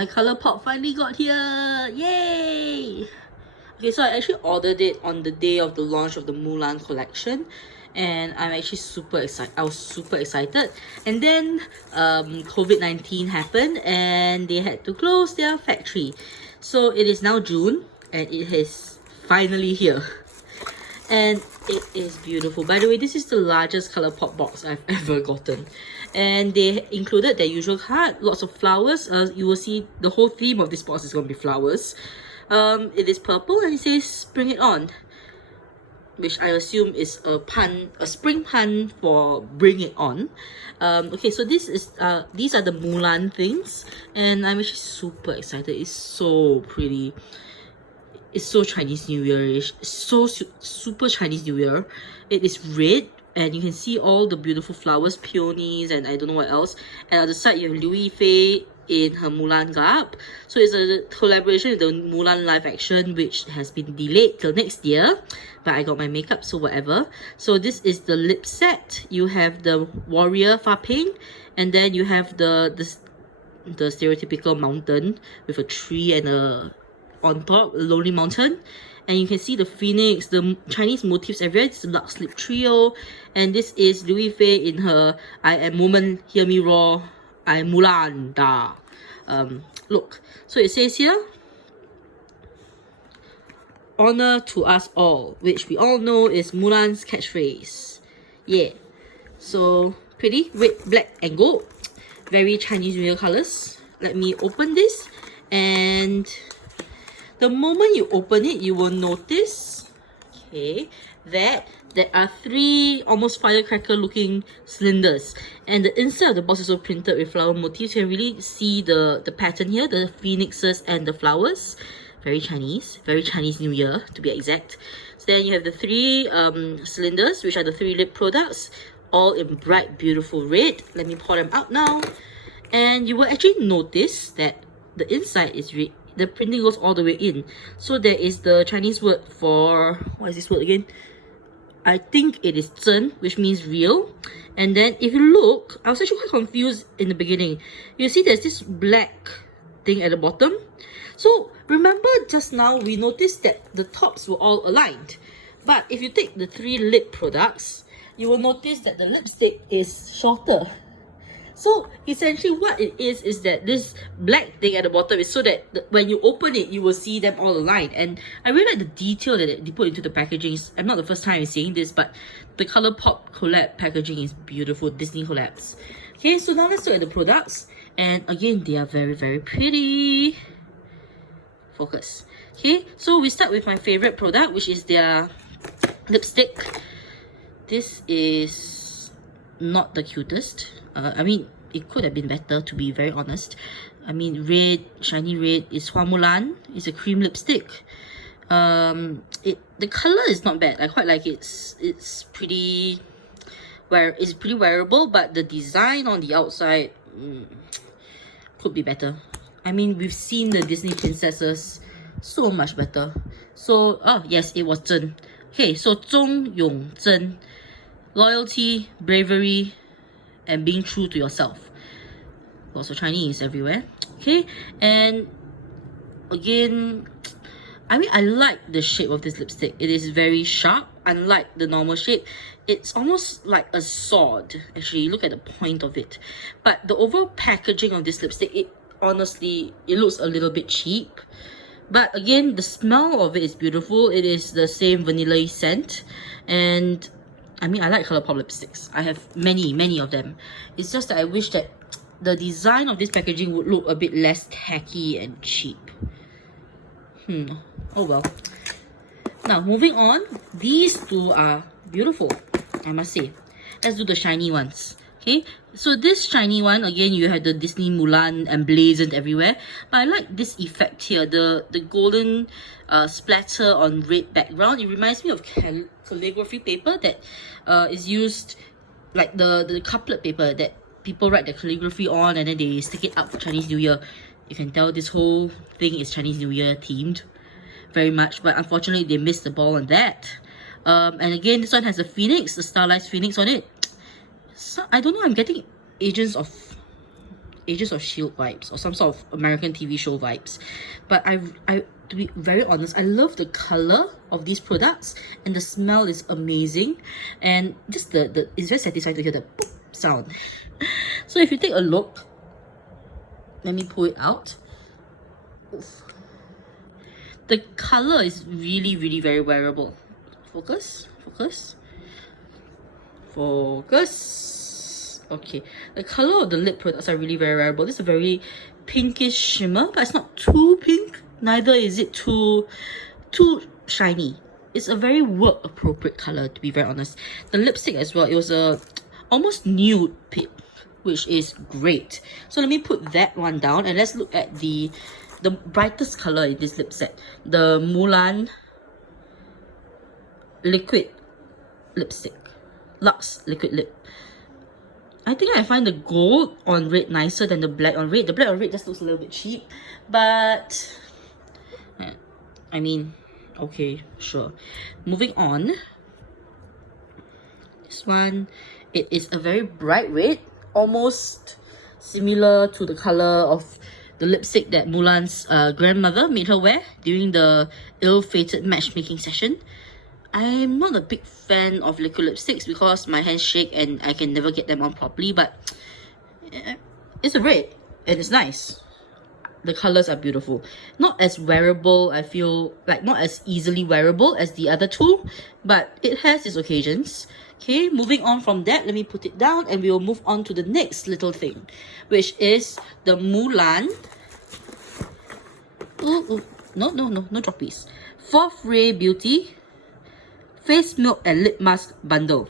My Colourpop finally got here! Yay! Okay, so I actually ordered it on the day of the launch of the Mulan collection, and I'm actually super excited. I was super excited, and then COVID-19 happened and they had to close their factory. So it is now June and it is finally here. And it is beautiful. By the way, this is the largest Colourpop box I've ever gotten. And they included their usual card, lots of flowers. You will see the whole theme of this box is going to be flowers. It is purple and it says "Bring It On," which I assume is a spring pun for "Bring It On." Okay, so this is these are the Mulan things, and I'm actually super excited. It's so pretty. It's so Chinese New Year-ish. So super Chinese New Year. It is red, and you can see all the beautiful flowers, peonies, and I don't know what else. And on the side, you have Louis Fei in her Mulan garb. So it's a collaboration with the Mulan live action, which has been delayed till next year. But I got my makeup, so whatever. So this is the lip set. You have the warrior Fa Ping, and then you have the stereotypical mountain with a tree and a on top, a lonely mountain, and you can see the phoenix, the Chinese motifs everywhere. It's the Luck Slip Trio, and this is Louis Fei in her "I am woman, hear me roar, I am Mulan da." Look, so it says here, "Honor to us all," which we all know is Mulan's catchphrase. Yeah, so pretty, red, black, and gold, very Chinese New Year colors. Let me open this, and the moment you open it, you will notice, okay, that there are three almost firecracker looking cylinders, and the inside of the box is also printed with flower motifs. You can really see the pattern here, the phoenixes and the flowers. Very Chinese New Year to be exact. So then you have the three cylinders, which are the three lip products, all in bright beautiful red. Let me pour them out now, and you will actually notice that the inside is red. The printing goes all the way in. So there is the Chinese word for, what is this word again? I think it is 真, which means real. And then if you look, I was actually quite confused in the beginning. You see there's this black thing at the bottom. So remember just now we noticed that the tops were all aligned. But if you take the three lip products, you will notice that the lipstick is shorter. So essentially what it is that this black thing at the bottom is so that when you open it, you will see them all aligned. And I really like the detail that they put into the packaging. I'm not the first time I'm seeing this, but the Colourpop collab packaging is beautiful, Disney collabs. Okay, so now let's look at the products. And again, they are very, very pretty. Focus. Okay, so we start with my favorite product, which is their lipstick. This is not the cutest. I mean, it could have been better, to be very honest. I mean, red, shiny red is Hua Mulan. It's a cream lipstick. The color is not bad. I quite like it. It's pretty wearable, but the design on the outside could be better. I mean, we've seen the Disney princesses so much better. So, oh yes, it was 真. Okay, so 忠勇真, loyalty, bravery, and being true to yourself. Lots of Chinese everywhere. Okay, and again, I mean, I like the shape of this lipstick. It is very sharp, unlike the normal shape. It's almost like a sword. Actually, look at the point of it. But the overall packaging of this lipstick, honestly, it looks a little bit cheap. But again, the smell of it is beautiful. It is the same vanilla scent, and I mean, I like Colourpop lipsticks. I have many of them. It's just that I wish that the design of this packaging would look a bit less tacky and cheap. Oh well. Now, moving on. These two are beautiful, I must say. Let's do the shiny ones. Okay, so this shiny one, again, you have the Disney Mulan emblazoned everywhere. But I like this effect here, the golden splatter on red background. It reminds me of calligraphy paper that is used, like the couplet paper that people write their calligraphy on and then they stick it up for Chinese New Year. You can tell this whole thing is Chinese New Year themed very much, but unfortunately they missed the ball on that. And again, this one has a phoenix, the stylized phoenix on it. So, I don't know, I'm getting Agents of Agents of Shield vibes or some sort of American TV show vibes. But to be very honest, I love the color of these products, and the smell is amazing, and just it's very satisfying to hear the boop sound. So if you take a look, let me pull it out. Oof. The color is really, really very wearable. Focus, focus, focus. Okay, the color of the lip products are really very wearable. This is a very pinkish shimmer, but it's not too pink. Neither is it too shiny. It's a very work appropriate color, to be very honest. The lipstick as well, it was a almost nude pink, which is great. So let me put that one down, and let's look at the brightest color in this lip set, the Mulan liquid lipstick, Luxe liquid lip. I think I find the gold on red nicer than the black on red. The black on red just looks a little bit cheap, but I mean, okay, sure. Moving on. This one, it is a very bright red, almost similar to the color of the lipstick that Mulan's grandmother made her wear during the ill-fated matchmaking session. I'm not a big fan of liquid lipsticks because my hands shake and I can never get them on properly, but it's a red and it's nice. The colors are beautiful. Not as wearable, I feel like not as easily wearable as the other two, but it has its occasions. Okay, moving on from that, let me put it down and we will move on to the next little thing, which is the Mulan. No droppies. Fourth Ray Beauty Face Milk and Lip Mask Bundle.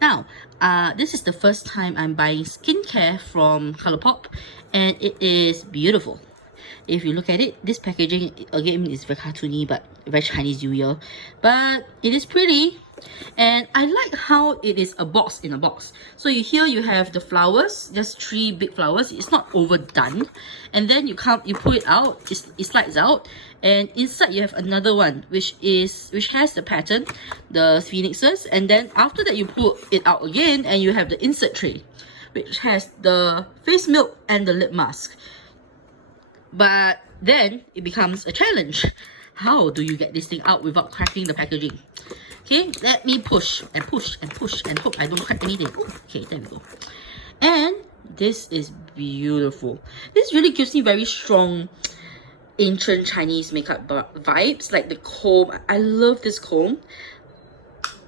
Now, this is the first time I'm buying skincare from Colourpop, and it is beautiful. If you look at it, this packaging again is very cartoony but very Chinese New Year, but it is pretty. And I like how it is a box in a box. So here you have the flowers, just 3 big flowers. It's not overdone. And then you pull it out, it slides out, and inside you have another one which has the pattern, the phoenixes, and then after that you pull it out again and you have the insert tray which has the face milk and the lip mask. But then it becomes a challenge. How do you get this thing out without cracking the packaging? Okay, let me push and push and push and hope I don't crack anything. Okay, there we go. And this is beautiful. This really gives me very strong ancient Chinese makeup vibes, like the comb. I love this comb,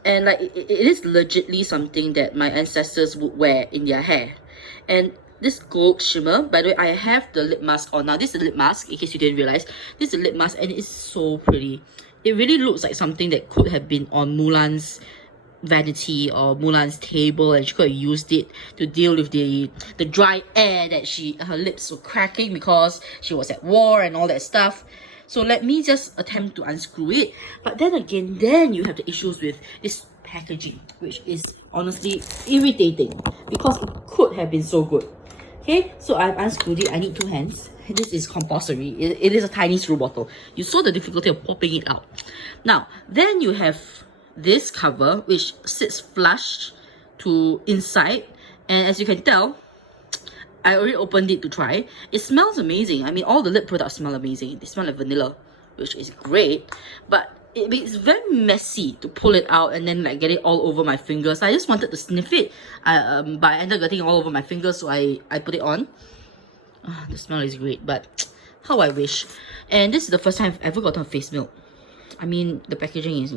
and like it is legitly something that my ancestors would wear in their hair. And this gold shimmer, by the way, I have the lip mask on now. This is the lip mask, in case you didn't realize. This is the lip mask and it is so pretty. It really looks like something that could have been on Mulan's vanity or Mulan's table, and she could have used it to deal with the dry air that her lips were cracking because she was at war and all that stuff. So let me just attempt to unscrew it. But then again, you have the issues with this packaging, which is honestly irritating because it could have been so good. Okay, so I've unscrewed it. I need 2 hands. This is compulsory. It is a tiny screw bottle. You saw the difficulty of popping it out. Now, then you have this cover which sits flush to inside, and as you can tell, I already opened it to try. It smells amazing. I mean, all the lip products smell amazing. They smell like vanilla, which is great, but it's very messy to pull it out and then like get it all over my fingers. I just wanted to sniff it, but I ended up getting it all over my fingers, so I put it on. The smell is great, but how I wish. And this is the first time I've ever gotten a face milk. I mean, the packaging is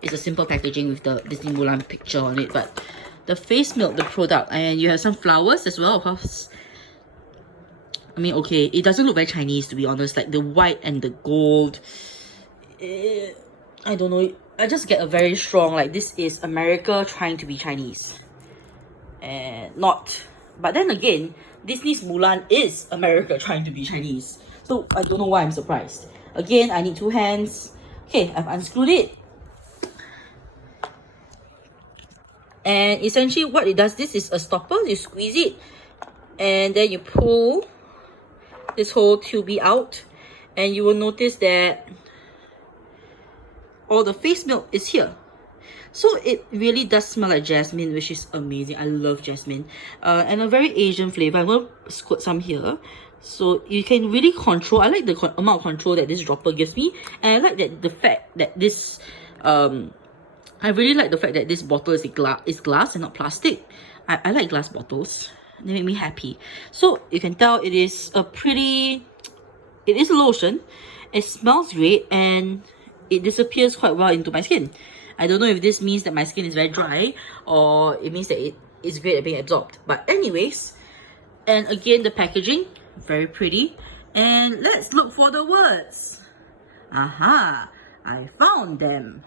it's a simple packaging with the Disney Mulan picture on it, but the face milk, the product, and you have some flowers as well, of course. I mean, okay, it doesn't look very Chinese, to be honest, like the white and the gold. I don't know, I just get a very strong, like, this is America trying to be Chinese. And not. But then again, Disney's Mulan is America trying to be Chinese. So I don't know why I'm surprised. Again, I need 2 hands. Okay, I've unscrewed it. And essentially what it does, this is a stopper. You squeeze it and then you pull this whole tubey out, and you will notice that all the face milk is here. So it really does smell like jasmine, which is amazing. I love jasmine. And a very Asian flavor. I'm going to squirt some here. So you can really control. I like the amount of control that this dropper gives me. And I like that the fact that this... I really like the fact that this bottle is glass and not plastic. I like glass bottles. They make me happy. So you can tell it is a pretty... It is a lotion. It smells great and it disappears quite well into my skin. I don't know if this means that my skin is very dry or it means that it is great at being absorbed. But anyways, and again the packaging, very pretty. And let's look for the words. Aha, I found them.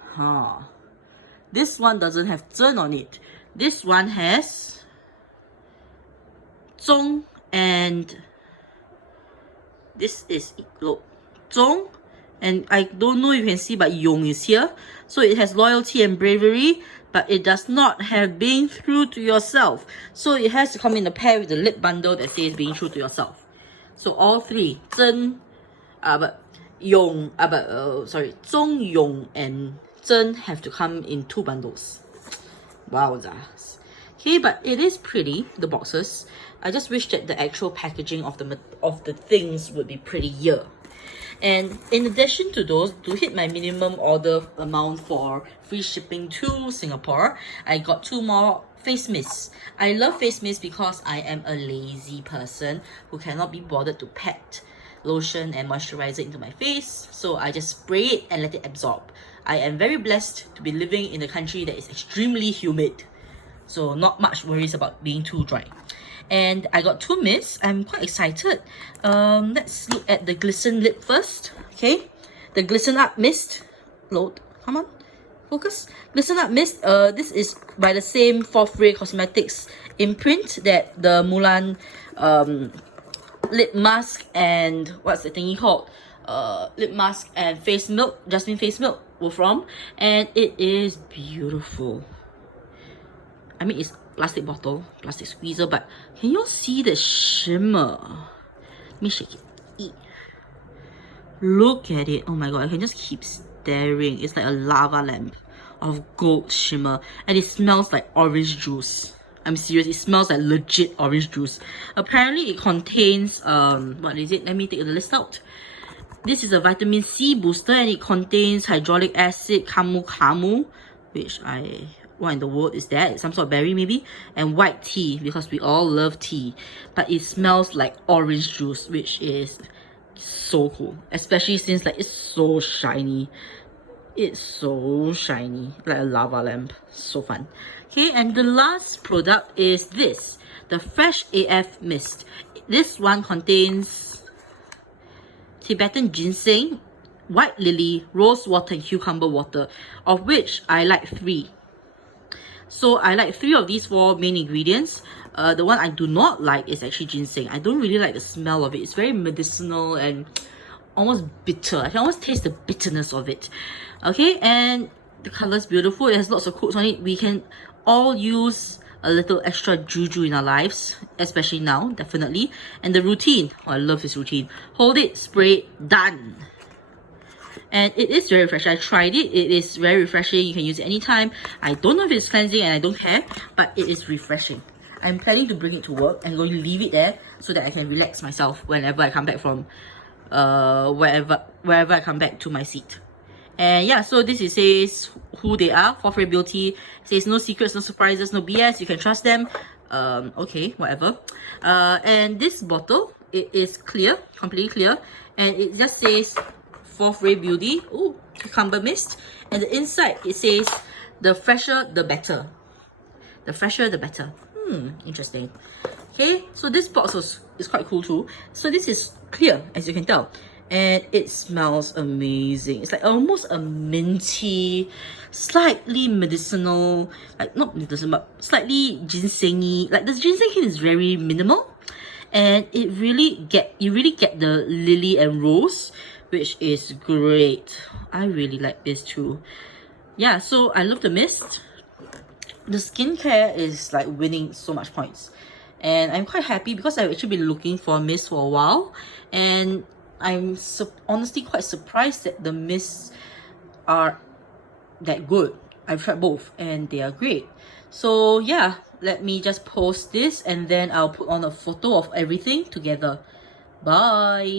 This one doesn't have 真 on it. This one has 中 and this is look 中 and I don't know if you can see but 勇 is here. So it has loyalty and bravery, but it does not have being true to yourself. So it has to come in a pair with the lip bundle that says being true to yourself. So all three 真 but 勇 sorry 中勇 and 真 have to come in 2 bundles. Wowza. Okay, but it is pretty, the boxes. I just wish that the actual packaging of the things would be prettier. And in addition to those, to hit my minimum order amount for free shipping to Singapore, I got 2 more face mists. I love face mists because I am a lazy person who cannot be bothered to pack lotion and moisturizer into my face. So I just spray it and let it absorb. I am very blessed to be living in a country that is extremely humid. So not much worries about being too dry. And I got 2 mists. I'm quite excited. Let's look at the Glisten Lip first. Okay, the Glisten Up Mist. Load. Come on, focus. Glisten Up Mist. This is by the same Fourth Ray Cosmetics imprint that the Mulan lip mask and what's the thingy called? Lip mask and face milk, Jasmine face milk were from, and it is beautiful. I mean, it's plastic bottle, plastic squeezer, but can you all see the shimmer? Let me shake it. Look at it. Oh my god, I can just keep staring. It's like a lava lamp of gold shimmer, and it smells like orange juice. I'm serious, it smells like legit orange juice. Apparently it contains what is it? Let me take the list out. This is a vitamin C booster and it contains hyaluronic acid, camu, which what in the world is that? Some sort of berry maybe? And white tea, because we all love tea. But it smells like orange juice, which is so cool. Especially since like it's so shiny. It's so shiny, like a lava lamp. So fun. Okay, and the last product is this, the Fresh AF Mist. This one contains Tibetan ginseng, white lily, rose water, and cucumber water, of which I like 3. So I like 3 of these 4 main ingredients. The one I do not like is actually ginseng. I don't really like the smell of it. It's very medicinal and almost bitter. I can almost taste the bitterness of it. Okay, and the color is beautiful. It has lots of quotes on it. We can all use a little extra juju in our lives, especially now, definitely. And the routine, oh, I love this routine. Hold it, spray it, done. And it is very refreshing. I tried it. It is very refreshing. You can use it anytime. I don't know if it's cleansing and I don't care, but it is refreshing. I'm planning to bring it to work and going to leave it there so that I can relax myself whenever I come back from wherever I come back to my seat. And yeah, so this is says who they are. Fourth Ray Beauty says no secrets, no surprises, no BS. You can trust them. Okay, whatever. And this bottle, it is clear, completely clear, and it just says Fourth Ray Beauty. Ooh, cucumber mist. And the inside it says the fresher the better. The fresher the better. Interesting. Okay, so this box is quite cool too. So this is clear, as you can tell. And it smells amazing. It's like almost a minty, slightly medicinal, like not medicinal, but slightly ginsengy. Like the ginseng hint is very minimal, and you really get the lily and rose, which is great. I really like this too. Yeah, so I love the mist. The skincare is like winning so much points, and I'm quite happy because I've actually been looking for a mist for a while, and I'm honestly quite surprised that the mists are that good. I've tried both and they are great. So yeah, let me just post this and then I'll put on a photo of everything together. Bye!